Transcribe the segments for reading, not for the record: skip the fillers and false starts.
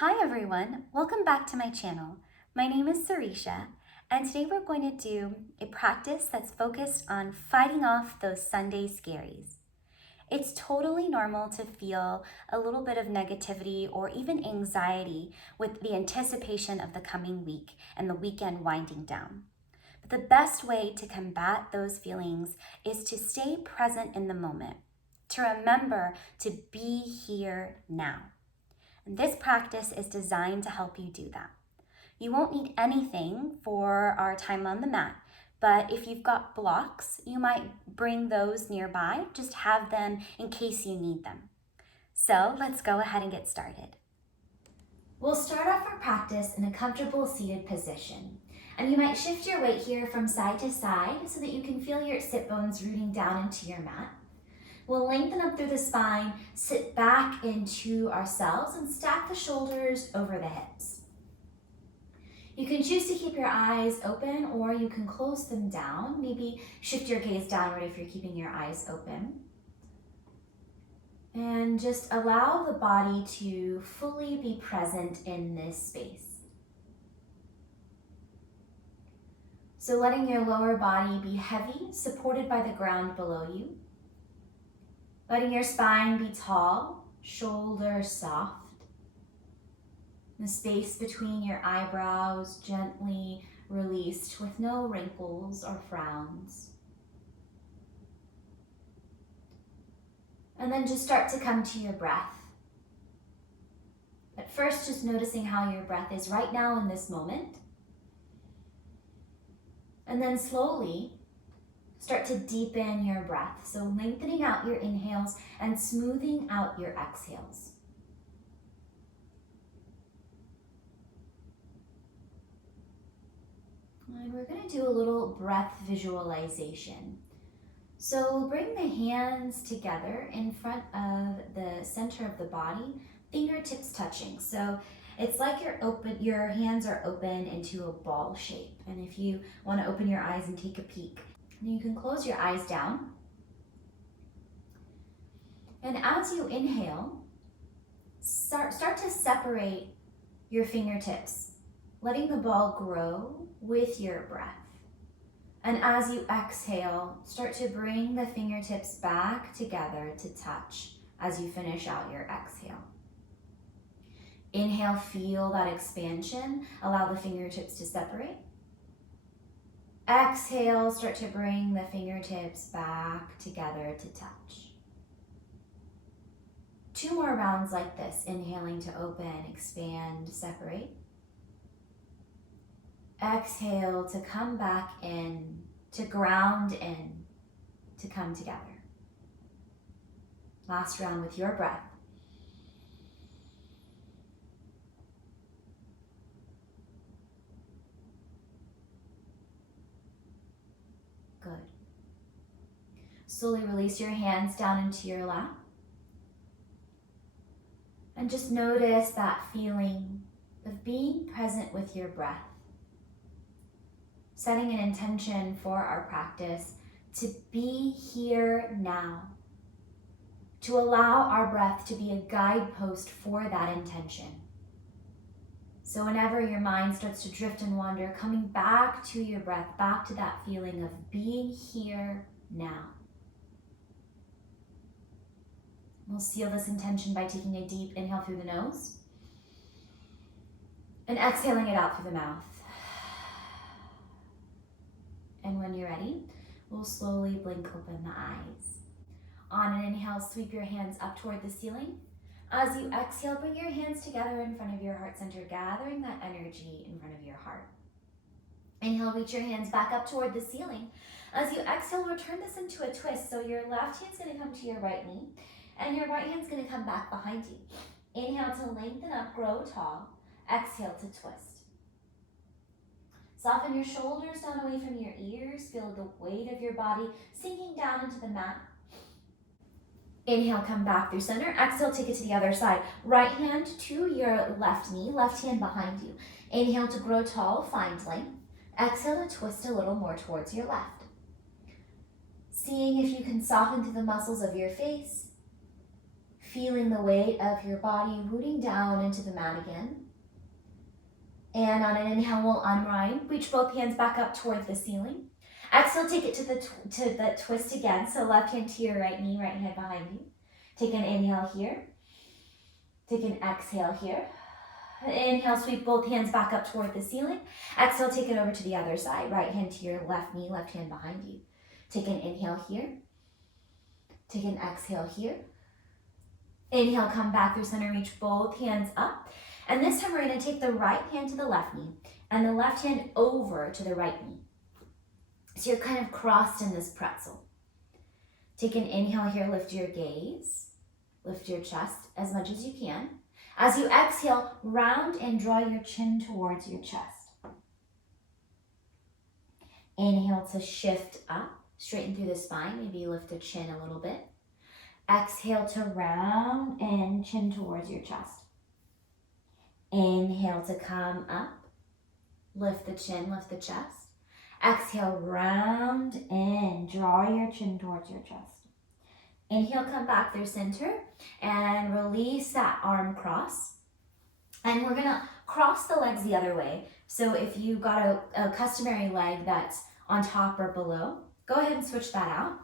Hi everyone, welcome back to my channel. My name is Sireesha, and today we're going to do a practice that's focused on fighting off those Sunday scaries. It's totally normal to feel a little bit of negativity or even anxiety with the anticipation of the coming week and the weekend winding down. But the best way to combat those feelings is to stay present in the moment, to remember to be here now. And this practice is designed to help you do that. You won't need anything for our time on the mat, but if you've got blocks, you might bring those nearby. Just have them in case you need them. So let's go ahead and get started. We'll start off our practice in a comfortable seated position. And you might shift your weight here from side to side so that you can feel your sit bones rooting down into your mat. We'll lengthen up through the spine, sit back into ourselves, and stack the shoulders over the hips. You can choose to keep your eyes open or you can close them down. Maybe shift your gaze downward if you're keeping your eyes open. And just allow the body to fully be present in this space. So letting your lower body be heavy, supported by the ground below you. Letting your spine be tall, shoulders soft. The space between your eyebrows gently released with no wrinkles or frowns. And then just start to come to your breath. At first, just noticing how your breath is right now in this moment. And then slowly, start to deepen your breath, so lengthening out your inhales and smoothing out your exhales. And we're going to do a little breath visualization. So bring the hands together in front of the center of the body, fingertips touching. So it's like your hands are open into a ball shape. And if you want to open your eyes and take a peek, you can close your eyes down. And as you inhale, start to separate your fingertips, letting the ball grow with your breath. And as you exhale, start to bring the fingertips back together to touch as you finish out your exhale. Inhale, feel that expansion. Allow the fingertips to separate. Exhale, start to bring the fingertips back together to touch. 2 more rounds like this, inhaling to open, expand, separate. Exhale to come back in, to ground in, to come together. Last round with your breath. Good. Slowly release your hands down into your lap. And just notice that feeling of being present with your breath. Setting an intention for our practice to be here now. To allow our breath to be a guidepost for that intention. So whenever your mind starts to drift and wander, coming back to your breath, back to that feeling of being here now. We'll seal this intention by taking a deep inhale through the nose and exhaling it out through the mouth. And when you're ready, we'll slowly blink open the eyes. On an inhale, sweep your hands up toward the ceiling. As you exhale, bring your hands together in front of your heart center, gathering that energy in front of your heart. Inhale, reach your hands back up toward the ceiling. As you exhale, we'll turn this into a twist. So your left hand's going to come to your right knee, and your right hand's going to come back behind you. Inhale to lengthen up, grow tall. Exhale to twist. Soften your shoulders down away from your ears. Feel the weight of your body sinking down into the mat. Inhale, come back through center. Exhale, take it to the other side. Right hand to your left knee, left hand behind you. Inhale to grow tall, find length. Exhale to twist a little more towards your left. Seeing if you can soften through the muscles of your face. Feeling the weight of your body rooting down into the mat again. And on an inhale, we'll unwind. Reach both hands back up toward the ceiling. Exhale, take it to the twist again. So left hand to your right knee, right hand behind you. Take an inhale here. Take an exhale here. Inhale, sweep both hands back up toward the ceiling. Exhale, take it over to the other side. Right hand to your left knee, left hand behind you. Take an inhale here. Take an exhale here. Inhale, come back through center, reach both hands up. And this time we're going to take the right hand to the left knee and the left hand over to the right knee. So you're kind of crossed in this pretzel. Take an inhale here, lift your gaze, lift your chest as much as you can. As you exhale, round and draw your chin towards your chest. Inhale to shift up, straighten through the spine, maybe lift the chin a little bit. Exhale to round and chin towards your chest. Inhale to come up, lift the chin, lift the chest. Exhale, round and draw your chin towards your chest. Inhale, come back through center and release that arm cross. And we're gonna cross the legs the other way. So if you got a customary leg that's on top or below, go ahead and switch that out.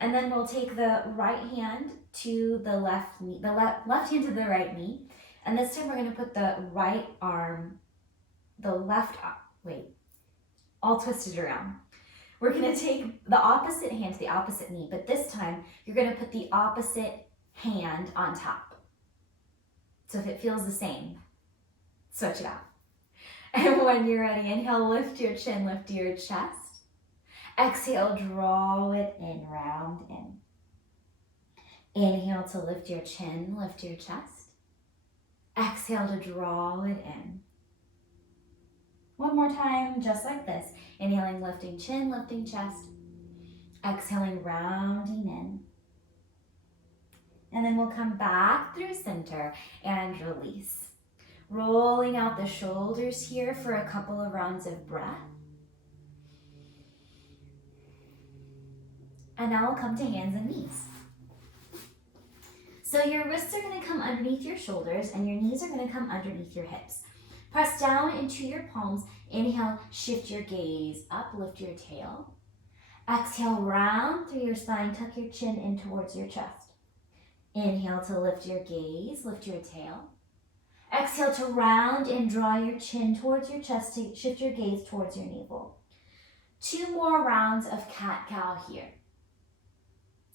And then we'll take the right hand to the left knee, the left hand to the right knee. And this time we're gonna put the right arm, the left arm, all twisted around. We're gonna take the opposite hand to the opposite knee, but this time you're gonna put the opposite hand on top. So if it feels the same, switch it out. And when you're ready, inhale, lift your chin, lift your chest. Exhale, draw it in, round in. Inhale to lift your chin, lift your chest. Exhale to draw it in. One more time, just like this. Inhaling, lifting chin, lifting chest. Exhaling, rounding in. And then we'll come back through center and release. Rolling out the shoulders here for a couple of rounds of breath. And now we'll come to hands and knees. So your wrists are going to come underneath your shoulders and your knees are going to come underneath your hips. Press down into your palms. Inhale, shift your gaze up, lift your tail. Exhale, round through your spine, tuck your chin in towards your chest. Inhale to lift your gaze, lift your tail. Exhale to round and draw your chin towards your chest, to shift your gaze towards your navel. 2 more rounds of cat-cow here.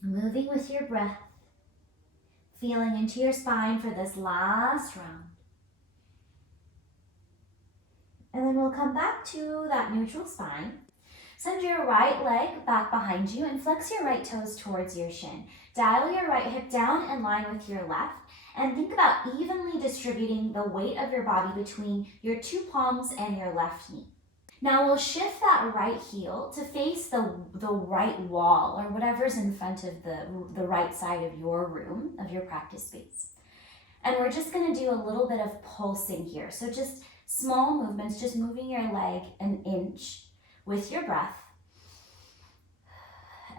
Moving with your breath, feeling into your spine for this last round. And then we'll come back to that neutral spine. Send your right leg back behind you and flex your right toes towards your shin. Dial your right hip down in line with your left and think about evenly distributing the weight of your body between your 2 palms and your left knee. Now we'll shift that right heel to face the right wall or whatever's in front of the right side of your room, of your practice space. And we're just gonna do a little bit of pulsing here. So just small movements, just moving your leg an inch with your breath.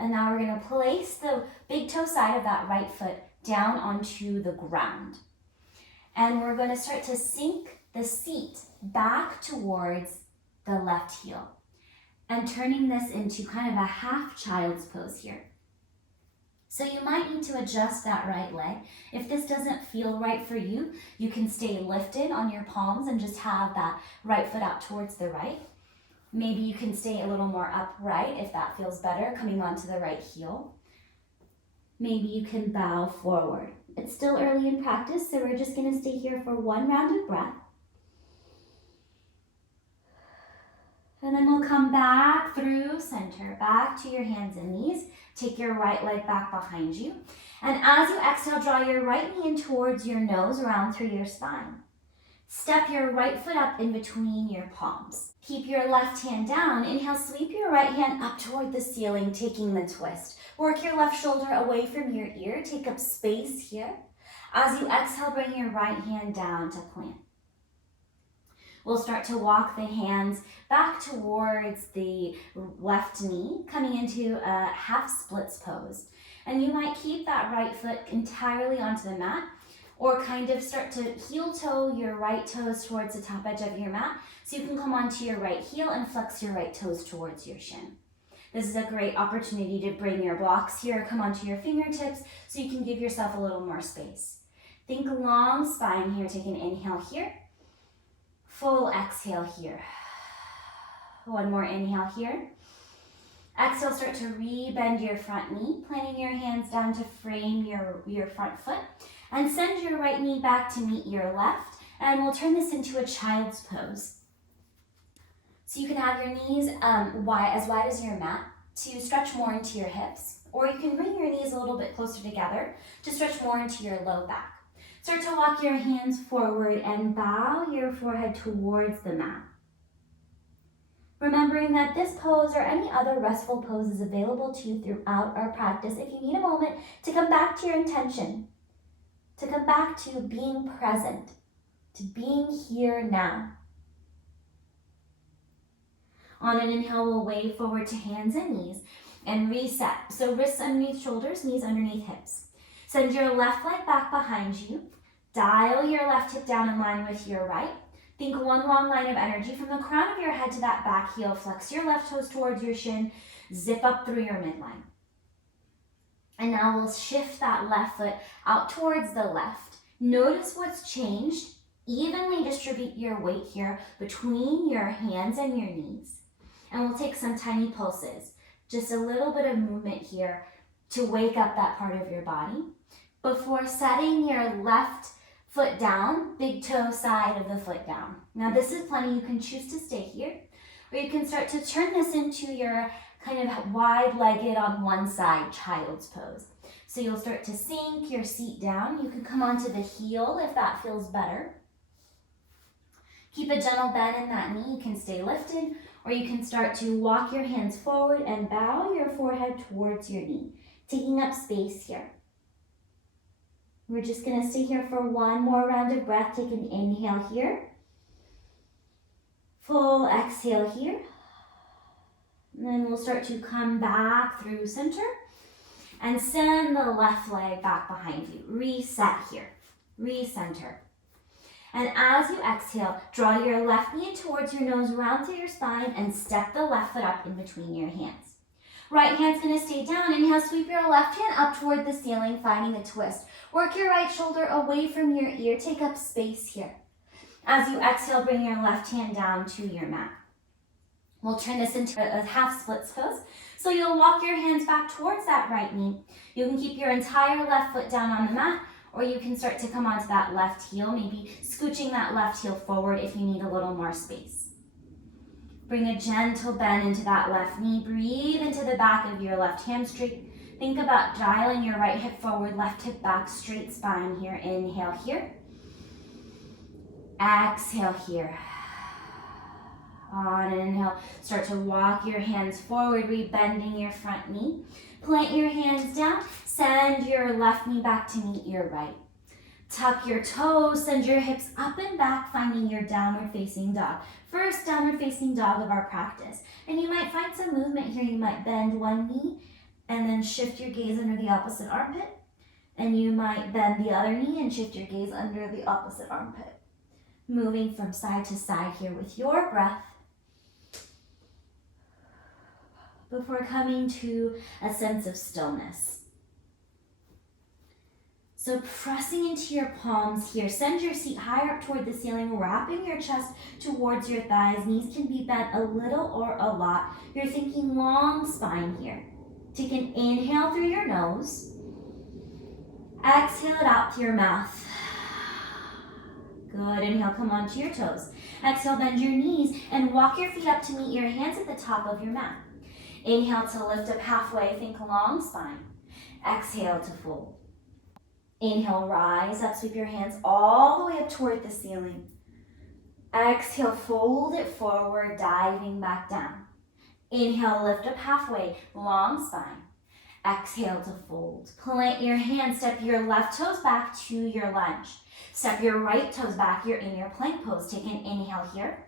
And now we're gonna place the big toe side of that right foot down onto the ground. And we're gonna start to sink the seat back towards the left heel and turning this into kind of a half child's pose here. So you might need to adjust that right leg. If this doesn't feel right for you, you can stay lifted on your palms and just have that right foot out towards the right. Maybe you can stay a little more upright if that feels better, coming onto the right heel. Maybe you can bow forward. It's still early in practice, so we're just gonna stay here for 1 round of breath. And then we'll come back through center, back to your hands and knees. Take your right leg back behind you. And as you exhale, draw your right knee in towards your nose, round through your spine. Step your right foot up in between your palms. Keep your left hand down. Inhale, sweep your right hand up toward the ceiling, taking the twist. Work your left shoulder away from your ear. Take up space here. As you exhale, bring your right hand down to plant. We'll start to walk the hands back towards the left knee, coming into a half splits pose. And you might keep that right foot entirely onto the mat, or kind of start to heel toe your right toes towards the top edge of your mat, so you can come onto your right heel and flex your right toes towards your shin. This is a great opportunity to bring your blocks here, come onto your fingertips, so you can give yourself a little more space. Think long spine here. Take an inhale here. Full exhale here. One more inhale here. Exhale, start to re-bend your front knee, planting your hands down to frame your front foot. And send your right knee back to meet your left. And we'll turn this into a child's pose. So you can have your knees as wide as your mat to stretch more into your hips. Or you can bring your knees a little bit closer together to stretch more into your low back. Start to walk your hands forward and bow your forehead towards the mat. Remembering that this pose or any other restful pose is available to you throughout our practice if you need a moment to come back to your intention, to come back to being present, to being here now. On an inhale, we'll wave forward to hands and knees and reset. So wrists underneath shoulders, knees underneath hips. Send your left leg back behind you. Dial your left hip down in line with your right. Think one long line of energy from the crown of your head to that back heel. Flex your left toes towards your shin. Zip up through your midline. And now we'll shift that left foot out towards the left. Notice what's changed. Evenly distribute your weight here between your hands and your knees. And we'll take some tiny pulses. Just a little bit of movement here to wake up that part of your body. Before setting your left foot down, big toe side of the foot down. Now this is plenty. You can choose to stay here, or you can start to turn this into your kind of wide-legged on one side child's pose. So you'll start to sink your seat down. You can come onto the heel if that feels better. Keep a gentle bend in that knee. You can stay lifted, or you can start to walk your hands forward and bow your forehead towards your knee, taking up space here. We're just going to stay here for one more round of breath. Take an inhale here. Full exhale here. And then we'll start to come back through center and send the left leg back behind you. Reset here. Recenter. And as you exhale, draw your left knee towards your nose, round through your spine, and step the left foot up in between your hands. Right hand's going to stay down. Inhale, sweep your left hand up toward the ceiling, finding the twist. Work your right shoulder away from your ear. Take up space here. As you exhale, bring your left hand down to your mat. We'll turn this into a half splits pose. So you'll walk your hands back towards that right knee. You can keep your entire left foot down on the mat, or you can start to come onto that left heel, maybe scooching that left heel forward if you need a little more space. Bring a gentle bend into that left knee. Breathe into the back of your left hamstring. Think about dialing your right hip forward, left hip back, straight spine here. Inhale here. Exhale here. On an inhale, start to walk your hands forward, rebending your front knee. Plant your hands down. Send your left knee back to meet your right. Tuck your toes, send your hips up and back, finding your downward facing dog. First downward facing dog of our practice. And you might find some movement here. You might bend one knee and then shift your gaze under the opposite armpit. And you might bend the other knee and shift your gaze under the opposite armpit. Moving from side to side here with your breath before coming to a sense of stillness. So pressing into your palms here, send your seat higher up toward the ceiling, wrapping your chest towards your thighs. Knees can be bent a little or a lot. You're thinking long spine here. Take an inhale through your nose. Exhale it out through your mouth. Good. Inhale, come onto your toes. Exhale, bend your knees and walk your feet up to meet your hands at the top of your mat. Inhale to lift up halfway. Think long spine. Exhale to fold. Inhale, rise up, sweep your hands all the way up toward the ceiling. Exhale, fold it forward, diving back down. Inhale, lift up halfway, long spine. Exhale to fold. Plant your hands, step your left toes back to your lunge. Step your right toes back, you're in your plank pose. Take an inhale here.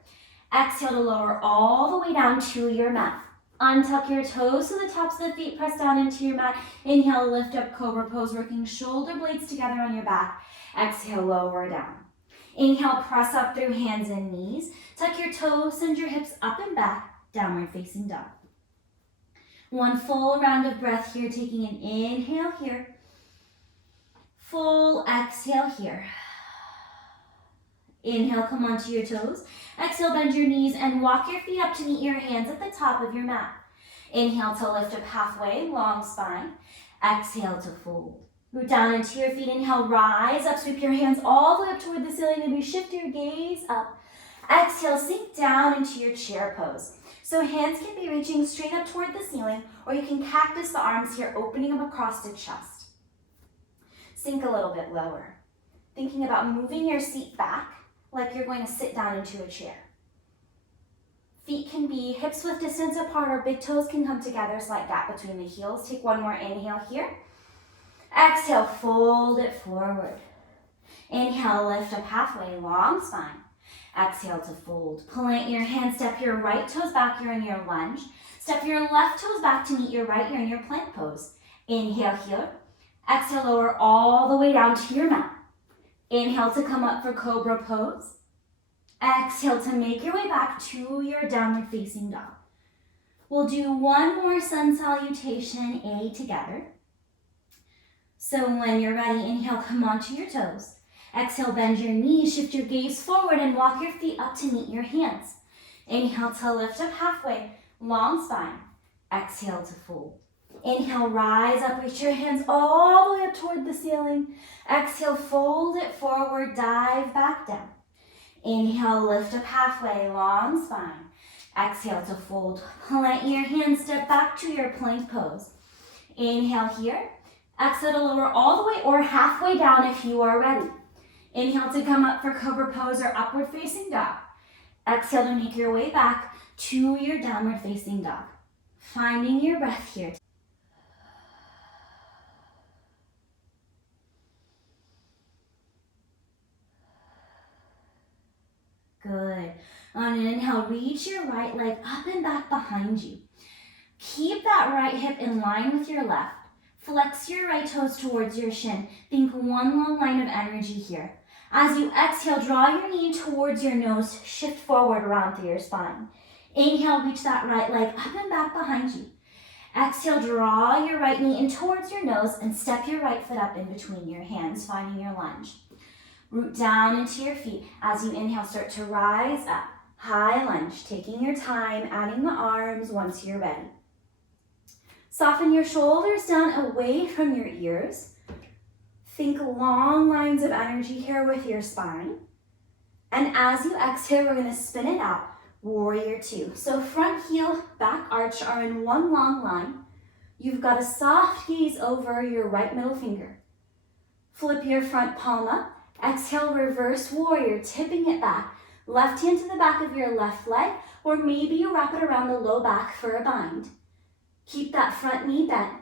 Exhale to lower all the way down to your mat. Untuck your toes to the tops of the feet, press down into your mat. Inhale, lift up cobra pose, working shoulder blades together on your back. Exhale, lower down. Inhale, press up through hands and knees. Tuck your toes, send your hips up and back, downward facing dog. One full round of breath here, taking an inhale here. Full exhale here. Inhale, come onto your toes. Exhale, bend your knees and walk your feet up to meet your hands at the top of your mat. Inhale to lift up halfway, long spine. Exhale to fold. Root down into your feet. Inhale, rise up, sweep your hands all the way up toward the ceiling. Maybe shift your gaze up. Exhale, sink down into your chair pose. So hands can be reaching straight up toward the ceiling, or you can cactus the arms here, opening them across the chest. Sink a little bit lower. Thinking about moving your seat back like you're going to sit down into a chair. Feet can be hips width distance apart, or big toes can come together, slight gap between the heels. Take one more inhale here. Exhale, fold it forward. Inhale, lift up halfway, long spine. Exhale to fold. Plant your hands, step your right toes back, you're in your lunge. Step your left toes back to meet your right, you're in your plank pose. Inhale here. Exhale, lower all the way down to your mat. Inhale to come up for cobra pose. Exhale to make your way back to your downward facing dog. We'll do one more sun salutation, A together. So when you're ready, inhale, come onto your toes. Exhale, bend your knees, shift your gaze forward and walk your feet up to meet your hands. Inhale to lift up halfway, long spine. Exhale to fold. Inhale, rise up, reach your hands all the way up toward the ceiling. Exhale, fold it forward, dive back down. Inhale, lift up halfway, long spine. Exhale to fold. Plant your hands, step back to your plank pose. Inhale here. Exhale to lower all the way or halfway down if you are ready. Inhale to come up for cobra pose or upward facing dog. Exhale to make your way back to your downward facing dog. Finding your breath here. Good. On an inhale, reach your right leg up and back behind you. Keep that right hip in line with your left. Flex your right toes towards your shin. Think one long line of energy here. As you exhale, draw your knee towards your nose. Shift forward around through your spine. Inhale, reach that right leg up and back behind you. Exhale, draw your right knee in towards your nose and step your right foot up in between your hands, finding your lunge. Root down into your feet. As you inhale, start to rise up. High lunge, taking your time, adding the arms once you're ready. Soften your shoulders down away from your ears. Think long lines of energy here with your spine. And as you exhale, we're going to spin it out, warrior two. So front heel, back arch are in one long line. You've got a soft gaze over your right middle finger. Flip your front palm up. Exhale, reverse warrior, tipping it back. Left hand to the back of your left leg, or maybe you wrap it around the low back for a bind. Keep that front knee bent.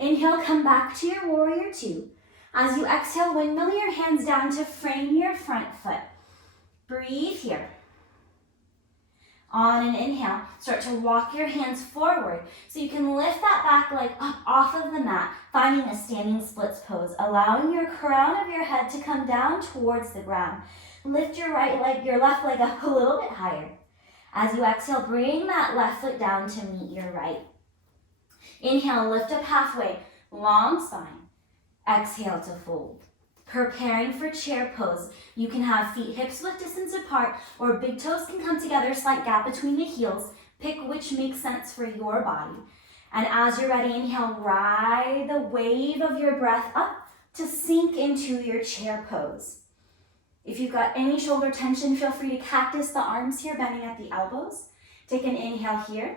Inhale, come back to your warrior two. As you exhale, windmill your hands down to frame your front foot. Breathe here. On an inhale, start to walk your hands forward so you can lift that back leg up off of the mat, finding a standing splits pose, allowing your crown of your head to come down towards the ground. Lift your left leg up a little bit higher. As you exhale, bring that left foot down to meet your right. Inhale, lift up halfway, long spine. Exhale to fold. Preparing for chair pose. You can have feet hips width distance apart, or big toes can come together, slight gap between the heels. Pick which makes sense for your body. And as you're ready, inhale, ride the wave of your breath up to sink into your chair pose. If you've got any shoulder tension, feel free to cactus the arms here, bending at the elbows. Take an inhale here.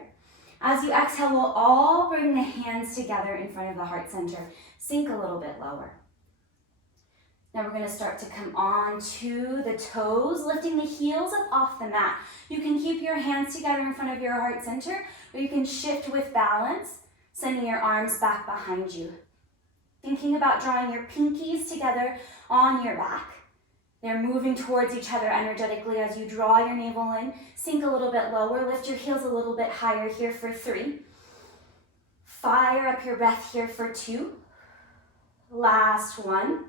As you exhale, we'll all bring the hands together in front of the heart center. Sink a little bit lower. Now we're going to start to come on to the toes, lifting the heels up off the mat. You can keep your hands together in front of your heart center, or you can shift with balance. Sending your arms back behind you. Thinking about drawing your pinkies together on your back. They're moving towards each other energetically as you draw your navel in. Sink a little bit lower. Lift your heels a little bit higher here for 3. Fire up your breath here for 2. Last 1.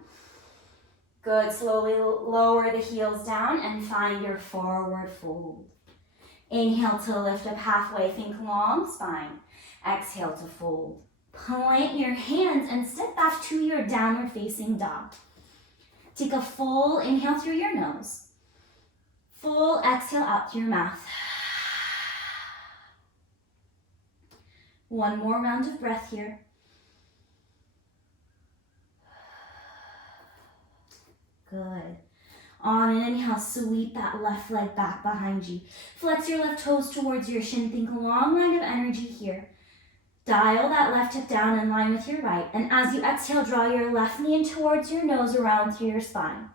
Good. Slowly lower the heels down and find your forward fold. Inhale to lift up halfway. Think long spine. Exhale to fold. Plant your hands and step back to your downward facing dog. Take a full inhale through your nose. Full exhale out through your mouth. One more round of breath here. Good. On an inhale, sweep that left leg back behind you. Flex your left toes towards your shin. Think long line of energy here. Dial that left hip down in line with your right. And as you exhale, draw your left knee in towards your nose, around through your spine.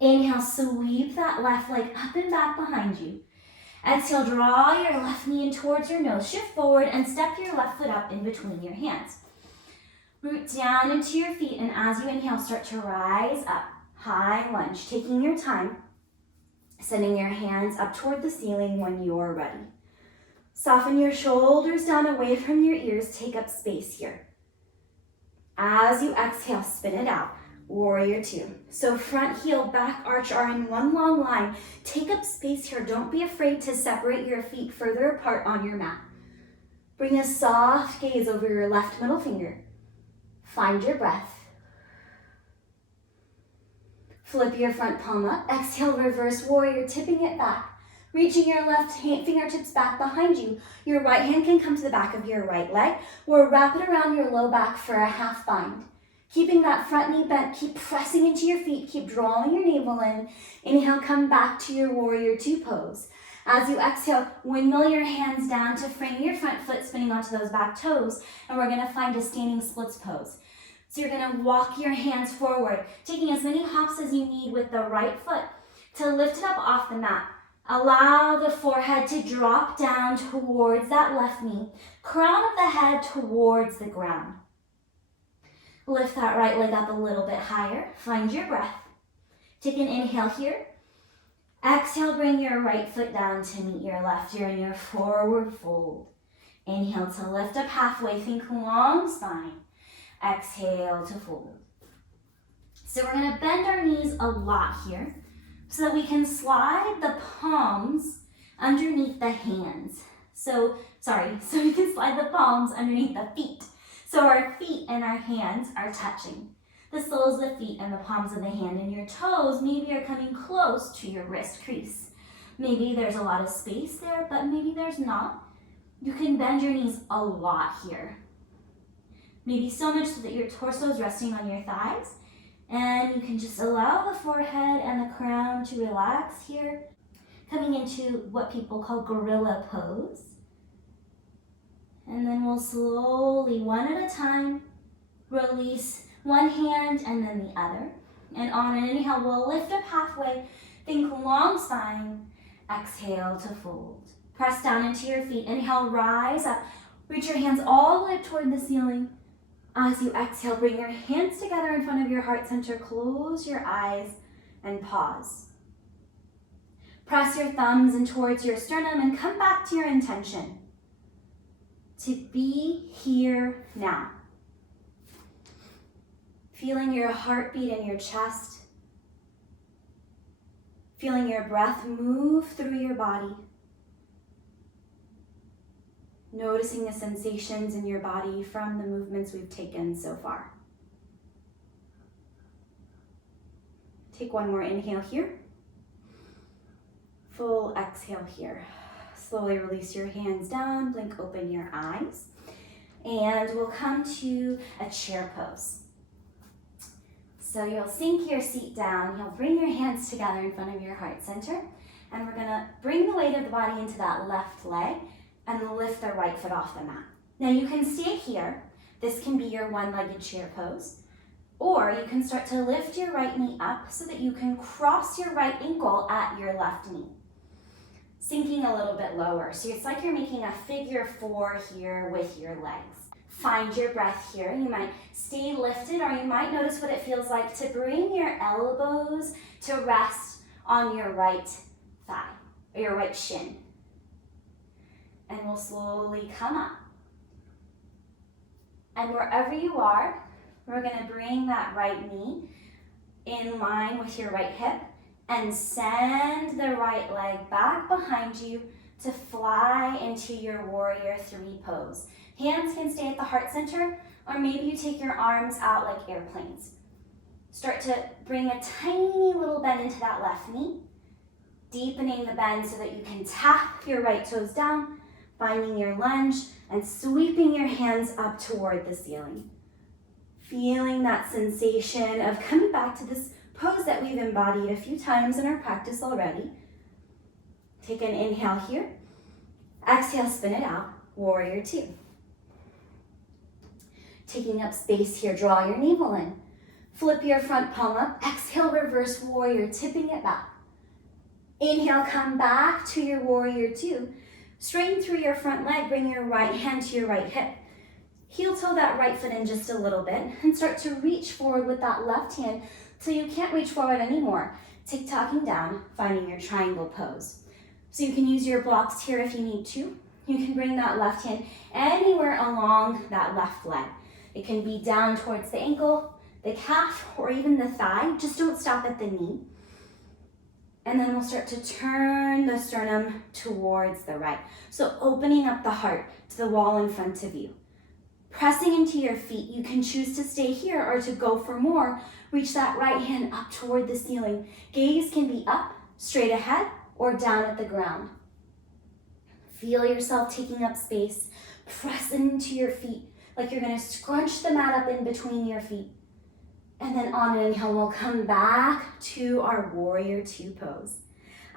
Inhale, sweep that left leg up and back behind you. Exhale, draw your left knee in towards your nose. Shift forward and step your left foot up in between your hands. Root down into your feet, and as you inhale, start to rise up. High lunge, taking your time, sending your hands up toward the ceiling when you're ready. Soften your shoulders down away from your ears. Take up space here. As you exhale, spin it out. Warrior 2. So front heel, back arch are in one long line. Take up space here. Don't be afraid to separate your feet further apart on your mat. Bring a soft gaze over your left middle finger. Find your breath. Flip your front palm up. Exhale, reverse warrior, tipping it back. Reaching your left hand, fingertips back behind you. Your right hand can come to the back of your right leg, or wrap it around your low back for a half bind. Keeping that front knee bent, keep pressing into your feet, keep drawing your navel in. Inhale, come back to your warrior 2 pose. As you exhale, windmill your hands down to frame your front foot, spinning onto those back toes, and we're gonna find a standing splits pose. So you're gonna walk your hands forward, taking as many hops as you need with the right foot to lift it up off the mat. Allow the forehead to drop down towards that left knee, crown of the head towards the ground. Lift that right leg up a little bit higher. Find your breath. Take an inhale here. Exhale, bring your right foot down to meet your left. You're in your forward fold. Inhale to lift up halfway. Think long spine. Exhale to fold. So we're going to bend our knees a lot here so that we can slide the palms underneath the hands. So we can slide the palms underneath the feet. So our feet and our hands are touching. The soles of the feet and the palms of the hand, and your toes maybe are coming close to your wrist crease. Maybe there's a lot of space there, but maybe there's not. You can bend your knees a lot here. Maybe so much so that your torso is resting on your thighs, and you can just allow the forehead and the crown to relax here, coming into what people call gorilla pose. And then we'll slowly, one at a time, release one hand and then the other. And on an inhale, we'll lift up halfway, think long spine, exhale to fold. Press down into your feet, inhale, rise up, reach your hands all the way up toward the ceiling. As you exhale, bring your hands together in front of your heart center, close your eyes and pause. Press your thumbs in towards your sternum and come back to your intention to be here now. Feeling your heartbeat in your chest, feeling your breath move through your body, noticing the sensations in your body from the movements we've taken so far. Take one more inhale here. Full exhale here. Slowly release your hands down, blink open your eyes, and we'll come to a chair pose. So you'll sink your seat down, you'll bring your hands together in front of your heart center, and we're gonna bring the weight of the body into that left leg and lift the right foot off the mat. Now you can stay here. This can be your one-legged chair pose, or you can start to lift your right knee up so that you can cross your right ankle at your left knee. Sinking a little bit lower. So it's like you're making a figure 4 here with your legs. Find your breath here. You might stay lifted, or you might notice what it feels like to bring your elbows to rest on your right thigh, or your right shin. And we'll slowly come up. And wherever you are, we're gonna bring that right knee in line with your right hip and send the right leg back behind you to fly into your warrior three pose. Hands can stay at the heart center, or maybe you take your arms out like airplanes. Start to bring a tiny little bend into that left knee, deepening the bend so that you can tap your right toes down, finding your lunge, and sweeping your hands up toward the ceiling. Feeling that sensation of coming back to this pose that we've embodied a few times in our practice already. Take an inhale here. Exhale, spin it out, warrior two. Taking up space here, draw your navel in. Flip your front palm up. Exhale, reverse warrior, tipping it back. Inhale, come back to your warrior two. Straighten through your front leg, bring your right hand to your right hip. Heel toe that right foot in just a little bit and start to reach forward with that left hand till you can't reach forward anymore. Tick-tocking down, finding your triangle pose. So you can use your blocks here if you need to. You can bring that left hand anywhere along that left leg. It can be down towards the ankle, the calf, or even the thigh. Just don't stop at the knee. And then we'll start to turn the sternum towards the right. So opening up the heart to the wall in front of you. Pressing into your feet, you can choose to stay here or to go for more. Reach that right hand up toward the ceiling. Gaze can be up, straight ahead, or down at the ground. Feel yourself taking up space. Press into your feet like you're gonna scrunch the mat up in between your feet. And then on an inhale, we'll come back to our warrior two pose.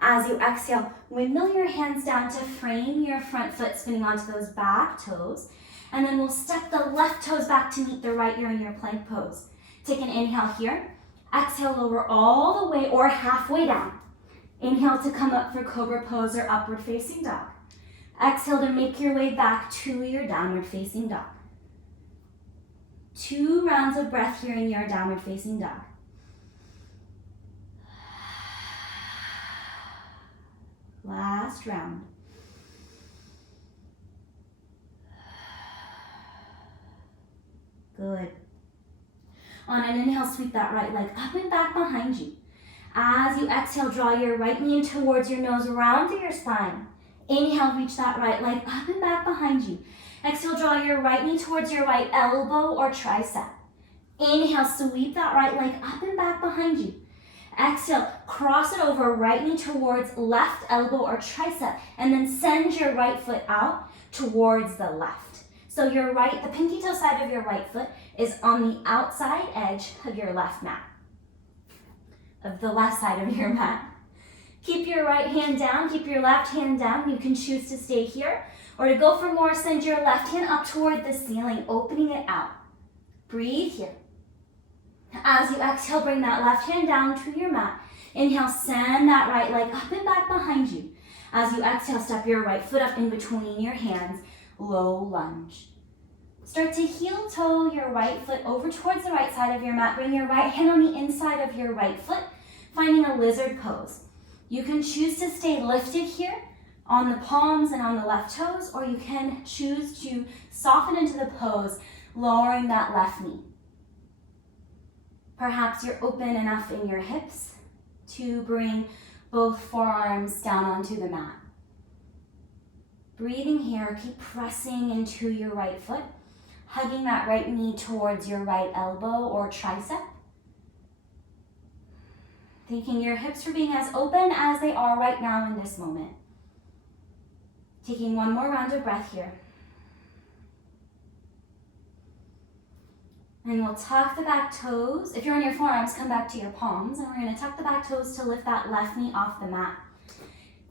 As you exhale, windmill your hands down to frame your front foot, spinning onto those back toes. And then we'll step the left toes back to meet the right ear in your plank pose. Take an inhale here. Exhale, lower all the way or halfway down. Inhale to come up for cobra pose or upward facing dog. Exhale to make your way back to your downward facing dog. 2 rounds of breath here in your downward facing dog. Last round. Good. On an inhale, sweep that right leg up and back behind you. As you exhale, draw your right knee in towards your nose, round through your spine. Inhale, reach that right leg up and back behind you. Exhale, draw your right knee towards your right elbow or tricep. Inhale, sweep that right leg up and back behind you. Exhale, cross it over, right knee towards left elbow or tricep, and then send your right foot out towards the left. So the pinky toe side of your right foot is on the outside edge of your left mat, of the left side of your mat. Keep your right hand down, keep your left hand down. You can choose to stay here, or to go for more, send your left hand up toward the ceiling, opening it out. Breathe here. As you exhale, bring that left hand down to your mat. Inhale, send that right leg up and back behind you. As you exhale, step your right foot up in between your hands, low lunge. Start to heel toe your right foot over towards the right side of your mat. Bring your right hand on the inside of your right foot, finding a lizard pose. You can choose to stay lifted here on the palms and on the left toes, or you can choose to soften into the pose, lowering that left knee. Perhaps you're open enough in your hips to bring both forearms down onto the mat. Breathing here, keep pressing into your right foot, hugging that right knee towards your right elbow or tricep. Thanking your hips for being as open as they are right now in this moment. Taking one more round of breath here. And we'll tuck the back toes. If you're on your forearms, come back to your palms. And we're going to tuck the back toes to lift that left knee off the mat.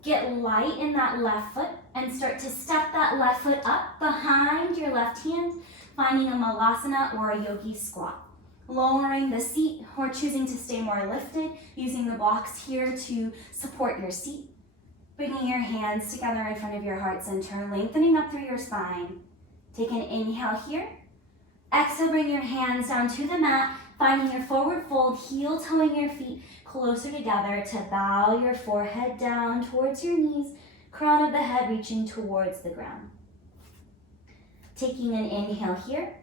Get light in that left foot and start to step that left foot up behind your left hand, finding a malasana or a yogi squat. Lowering the seat or choosing to stay more lifted, using the blocks here to support your seat. Bringing your hands together in front of your heart center, lengthening up through your spine. Take an inhale here. Exhale, bring your hands down to the mat, finding your forward fold, heel toeing your feet closer together to bow your forehead down towards your knees, crown of the head reaching towards the ground. Taking an inhale here.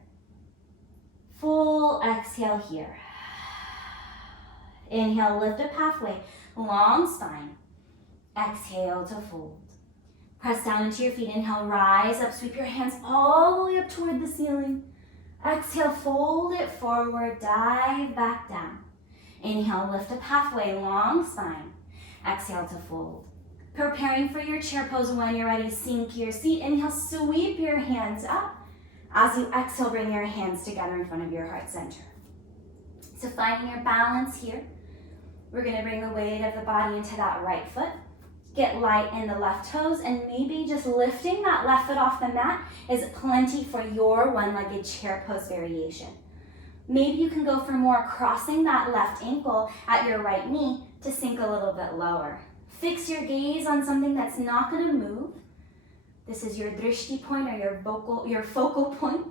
Full exhale here. Inhale, lift up halfway, long spine. Exhale to fold. Press down into your feet. Inhale, rise up, sweep your hands all the way up toward the ceiling. Exhale, fold it forward, dive back down. Inhale, lift up halfway, long spine. Exhale to fold. Preparing for your chair pose. When you're ready, sink your seat. Inhale, sweep your hands up. As you exhale, bring your hands together in front of your heart center. So finding your balance here, we're gonna bring the weight of the body into that right foot. Get light in the left toes, and maybe just lifting that left foot off the mat is plenty for your one-legged chair pose variation. Maybe you can go for more, crossing that left ankle at your right knee to sink a little bit lower. Fix your gaze on something that's not gonna move. This is your drishti point or your focal point.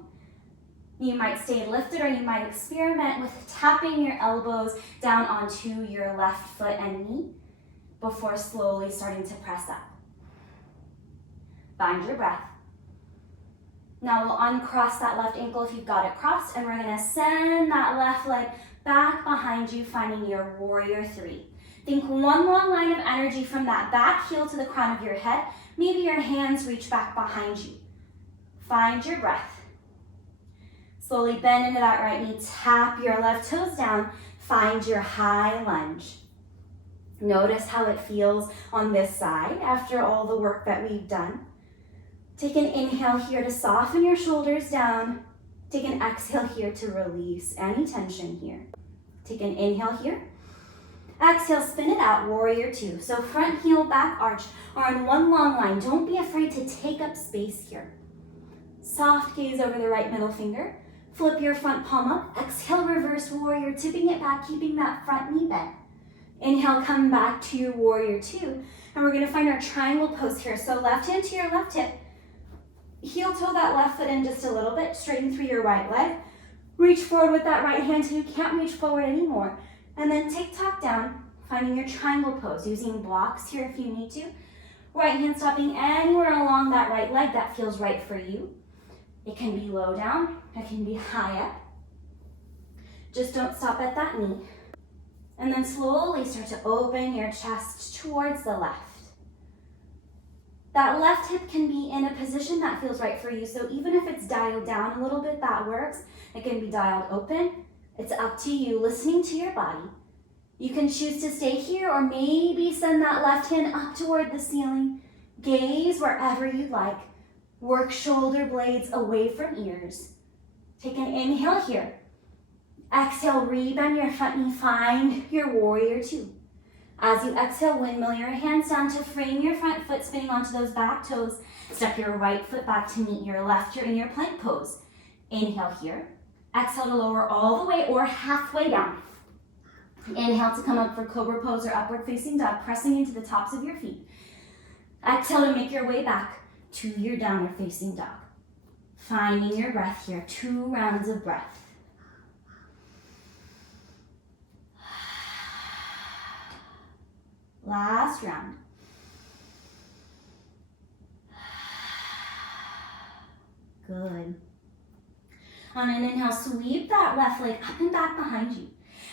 You might stay lifted, or you might experiment with tapping your elbows down onto your left foot and knee before slowly starting to press up. Find your breath. Now we'll uncross that left ankle if you've got it crossed, and we're gonna send that left leg back behind you, finding your warrior three. Think one long line of energy from that back heel to the crown of your head. Maybe your hands reach back behind you. Find your breath. Slowly bend into that right knee, tap your left toes down, find your high lunge. Notice how it feels on this side after all the work that we've done. Take an inhale here to soften your shoulders down. Take an exhale here to release any tension here. Take an inhale here. Exhale, spin it out, warrior two. So front heel, back arch are in one long line. Don't be afraid to take up space here. Soft gaze over the right middle finger. Flip your front palm up. Exhale, reverse warrior, tipping it back, keeping that front knee bent. Inhale, come back to your warrior two. And we're gonna find our triangle pose here. So left hand to your left hip. Heel toe that left foot in just a little bit. Straighten through your right leg. Reach forward with that right hand till you can't reach forward anymore. And then tick-tock down, finding your triangle pose, using blocks here if you need to. Right hand stopping anywhere along that right leg that feels right for you. It can be low down, it can be high up. Just don't stop at that knee. And then slowly start to open your chest towards the left. That left hip can be in a position that feels right for you. So even if it's dialed down a little bit, that works. It can be dialed open. It's up to you, listening to your body. You can choose to stay here, or maybe send that left hand up toward the ceiling. Gaze wherever you'd like. Work shoulder blades away from ears. Take an inhale here. Exhale, rebend your front knee, find your warrior two. As you exhale, windmill your hands down to frame your front foot, spinning onto those back toes. Step your right foot back to meet your left. You're in your plank pose. Inhale here. Exhale to lower all the way or halfway down. Inhale to come up for cobra pose or upward facing dog, pressing into the tops of your feet. Exhale to make your way back to your downward facing dog. Finding your breath here, 2 rounds of breath. Last round. Good. On an inhale, sweep that left leg up and back behind you.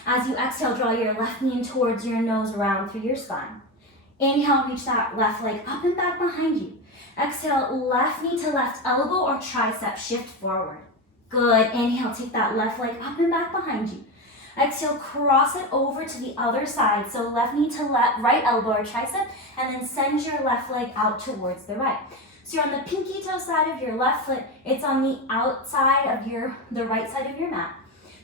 As you exhale, draw your left knee in towards your nose, round through your spine. Inhale, reach that left leg up and back behind you. Exhale, left knee to left elbow or tricep, shift forward. Good. Inhale, take that left leg up and back behind you. Exhale, cross it over to the other side. So left knee to right elbow or tricep, and then send your left leg out towards the right. So you're on the pinky toe side of your left foot. It's on the outside of the right side of your mat.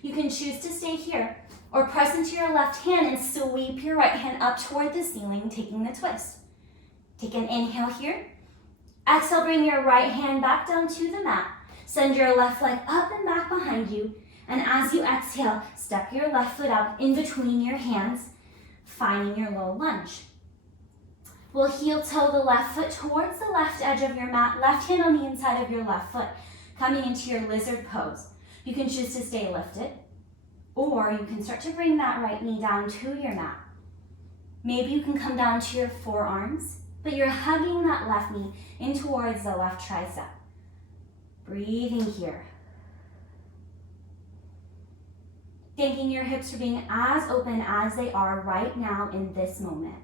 You can choose to stay here or press into your left hand and sweep your right hand up toward the ceiling, taking the twist. Take an inhale here. Exhale, bring your right hand back down to the mat. Send your left leg up and back behind you. And as you exhale, step your left foot up in between your hands, finding your low lunge. We'll heel toe the left foot towards the left edge of your mat, left hand on the inside of your left foot. coming into your lizard pose. You can choose to stay lifted, or you can start to bring that right knee down to your mat. Maybe you can come down to your forearms, but you're hugging that left knee in towards the left tricep. Breathing here. Thanking your hips for being as open as they are right now in this moment.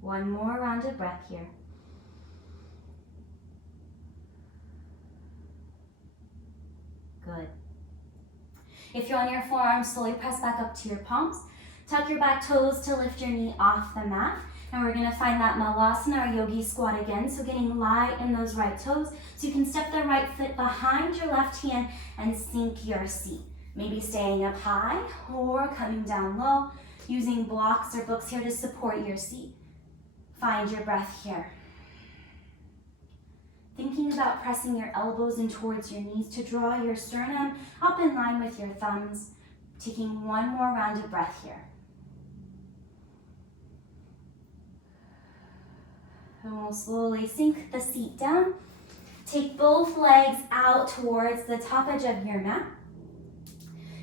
One more round of breath here. Good. If you're on your forearms, slowly press back up to your palms. Tuck your back toes to lift your knee off the mat. And we're gonna find that malasana or yogi squat again. So getting light in those right toes. So you can step the right foot behind your left hand and sink your seat. Maybe staying up high or coming down low, using blocks or books here to support your seat. Find your breath here. Thinking about pressing your elbows in towards your knees to draw your sternum up in line with your thumbs. Taking one more round of breath here. And we'll slowly sink the seat down. Take both legs out towards the top edge of your mat.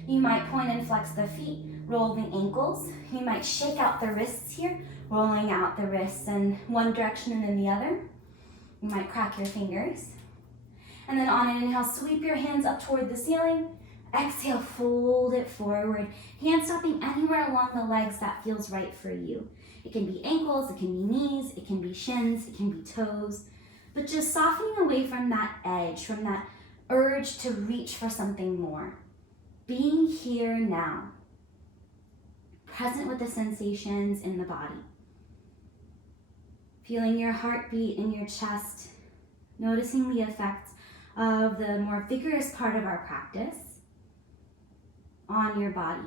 You might point and flex the feet, roll the ankles. You might shake out the wrists here, rolling out the wrists in one direction and then the other. You might crack your fingers. And then on an inhale, sweep your hands up toward the ceiling. Exhale, fold it forward. Hands stopping anywhere along the legs that feels right for you. It can be ankles, it can be knees, it can be shins, it can be toes. But just softening away from that edge, from that urge to reach for something more. Being here now. Present with the sensations in the body. Feeling your heartbeat in your chest. Noticing the effects of the more vigorous part of our practice on your body.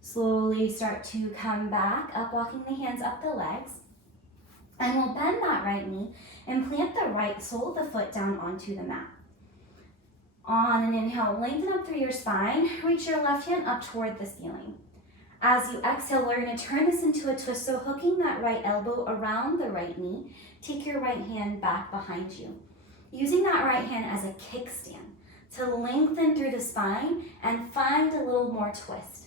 Slowly start to come back up, walking the hands up the legs. And we'll bend that right knee and plant the right sole of the foot down onto the mat. On an inhale, lengthen up through your spine. Reach your left hand up toward the ceiling. As you exhale, we're going to turn this into a twist. So hooking that right elbow around the right knee, take your right hand back behind you. Using that right hand as a kickstand to lengthen through the spine and find a little more twist.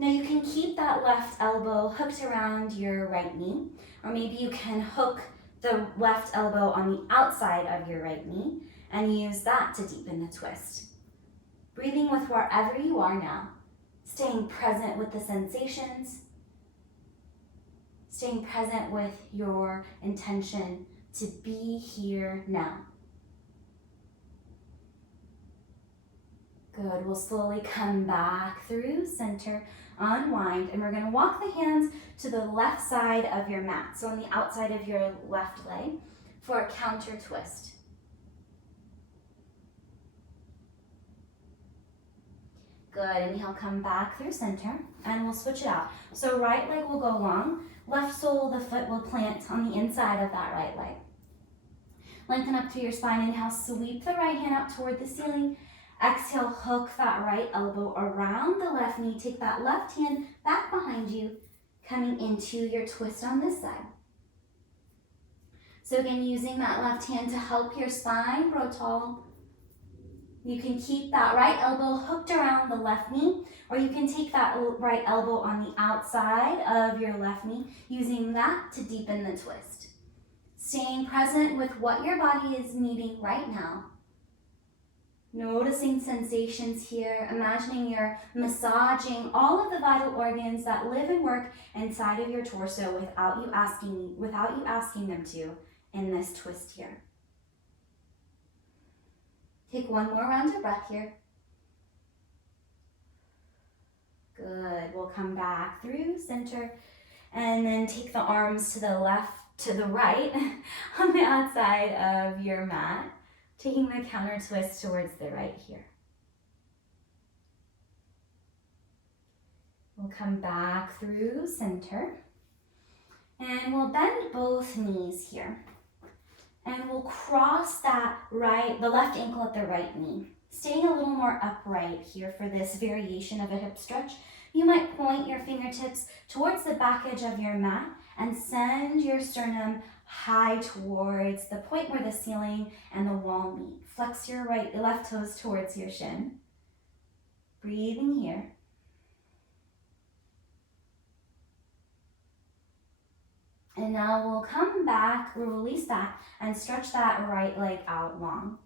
Now you can keep that left elbow hooked around your right knee, or maybe you can hook the left elbow on the outside of your right knee and use that to deepen the twist. Breathing with wherever you are now, staying present with the sensations, staying present with your intention to be here now. Good, we'll slowly come back through center, unwind, and we're gonna walk the hands to the left side of your mat, so on the outside of your left leg for a counter twist. Good, inhale, come back through center, and we'll switch it out. So right leg will go long, left sole of the foot will plant on the inside of that right leg. Lengthen up through your spine, inhale, sweep the right hand up toward the ceiling. Exhale, hook that right elbow around the left knee. Take that left hand back behind you, coming into your twist on this side. So again, using that left hand to help your spine grow tall. You can keep that right elbow hooked around the left knee, or you can take that right elbow on the outside of your left knee, using that to deepen the twist. Staying present with what your body is needing right now. Noticing sensations here, imagining you're massaging all of the vital organs that live and work inside of your torso without you asking them to in this twist here. Take one more round of breath here. Good, we'll come back through center and then take the arms to the left, to the right on the outside of your mat. Taking the counter twist towards the right here. We'll come back through center. And we'll bend both knees here. And we'll cross the left ankle at the right knee. Staying a little more upright here for this variation of a hip stretch, you might point your fingertips towards the back edge of your mat and send your sternum high towards the point where the ceiling and the wall meet. Flex your left toes towards your shin. Breathing here. And now we'll come back, we'll release that and stretch that right leg out long.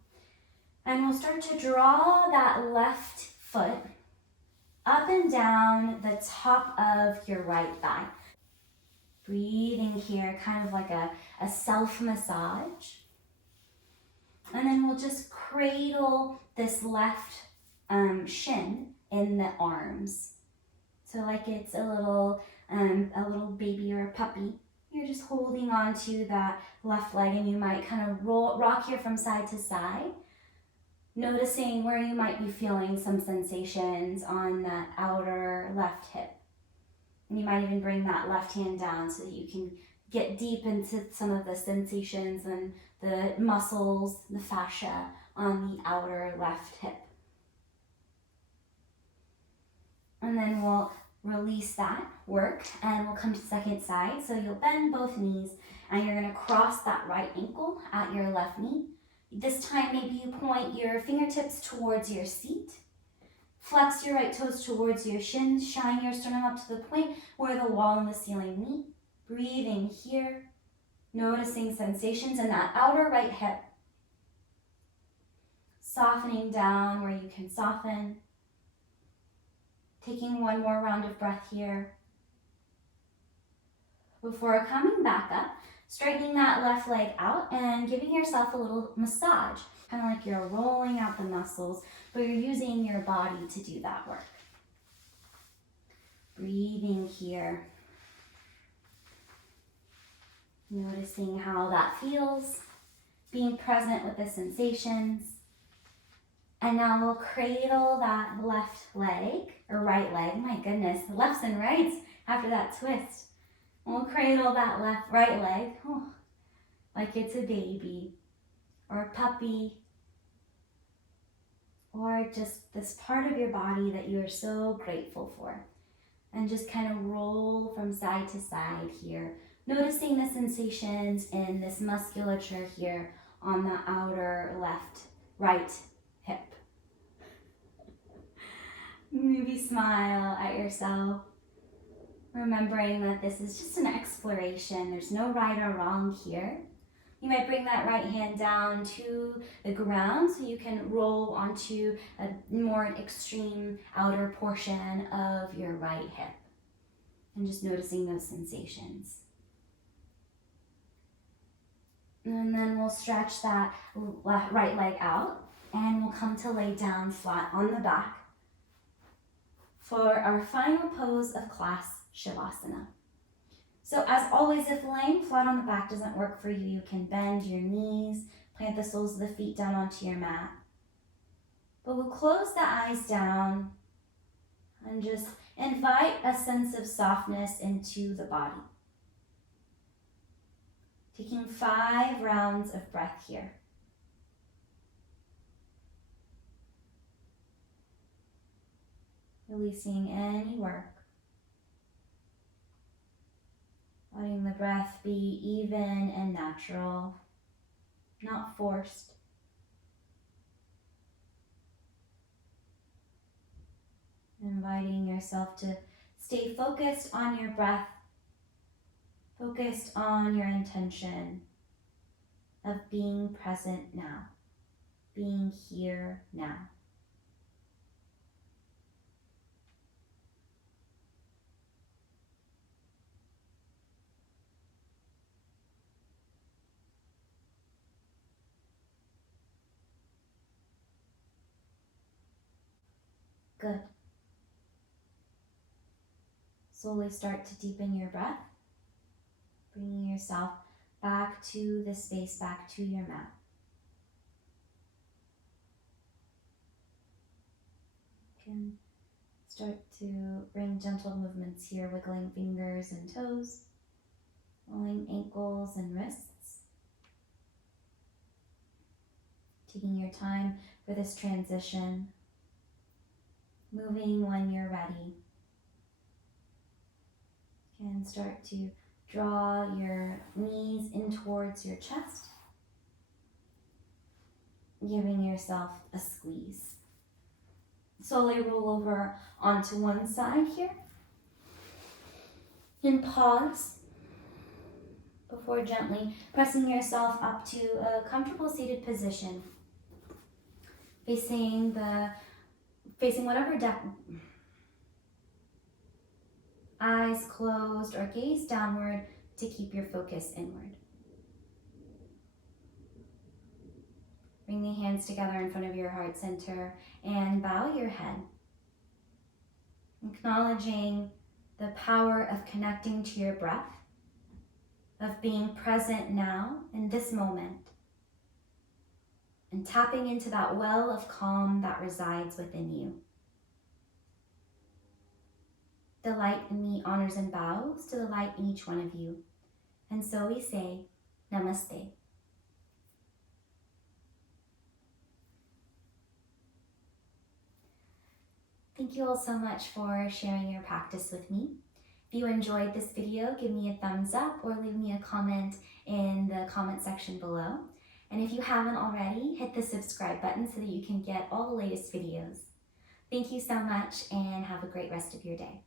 And we'll start to draw that left foot up and down the top of your right thigh. Breathing here, kind of like a self-massage. And then we'll just cradle this left shin in the arms. So like it's a little baby or a puppy. You're just holding on to that left leg, and you might kind of rock here from side to side, noticing where you might be feeling some sensations on that outer left hip. And you might even bring that left hand down so that you can get deep into some of the sensations and the muscles, the fascia on the outer left hip. And then we'll release that work and we'll come to the second side. So you'll bend both knees and you're gonna cross that right ankle at your left knee. This time maybe you point your fingertips towards your seat. Flex your right toes towards your shins. Shine your sternum up to the point where the wall and the ceiling meet. Breathing here. Noticing sensations in that outer right hip. Softening down where you can soften. Taking one more round of breath here. Before coming back up, straightening that left leg out and giving yourself a little massage. Kind of like you're rolling out the muscles, but you're using your body to do that work. Breathing here. Noticing how that feels. Being present with the sensations. And now we'll cradle that left leg, or right leg, my goodness, the lefts and rights after that twist. We'll cradle that right leg, like it's a baby, or a puppy, or just this part of your body that you are so grateful for. And just kind of roll from side to side here, noticing the sensations in this musculature here on the outer right hip. Maybe smile at yourself, remembering that this is just an exploration. There's no right or wrong here. You might bring that right hand down to the ground so you can roll onto a more extreme outer portion of your right hip. And just noticing those sensations. And then we'll stretch that right leg out and we'll come to lay down flat on the back for our final pose of class, Shavasana. So as always, if laying flat on the back doesn't work for you, you can bend your knees, plant the soles of the feet down onto your mat. But we'll close the eyes down and just invite a sense of softness into the body. Taking 5 rounds of breath here. Releasing any work. Letting the breath be even and natural, not forced. Inviting yourself to stay focused on your breath, focused on your intention of being present now, being here now. Good. Slowly start to deepen your breath, bringing yourself back to the space, back to your mat. You can start to bring gentle movements here, wiggling fingers and toes, rolling ankles and wrists. taking your time for this transition, moving when you're ready. And start to draw your knees in towards your chest, giving yourself a squeeze. Slowly roll over onto one side here. And pause before gently pressing yourself up to a comfortable seated position, facing whatever depth. Eyes closed or gaze downward to keep your focus inward. Bring the hands together in front of your heart center and bow your head, acknowledging the power of connecting to your breath, of being present now in this moment, and tapping into that well of calm that resides within you. The light in me honors and bows to the light in each one of you. And so we say, Namaste. Thank you all so much for sharing your practice with me. If you enjoyed this video, give me a thumbs up or leave me a comment in the comment section below. And if you haven't already, hit the subscribe button so that you can get all the latest videos. Thank you so much and have a great rest of your day.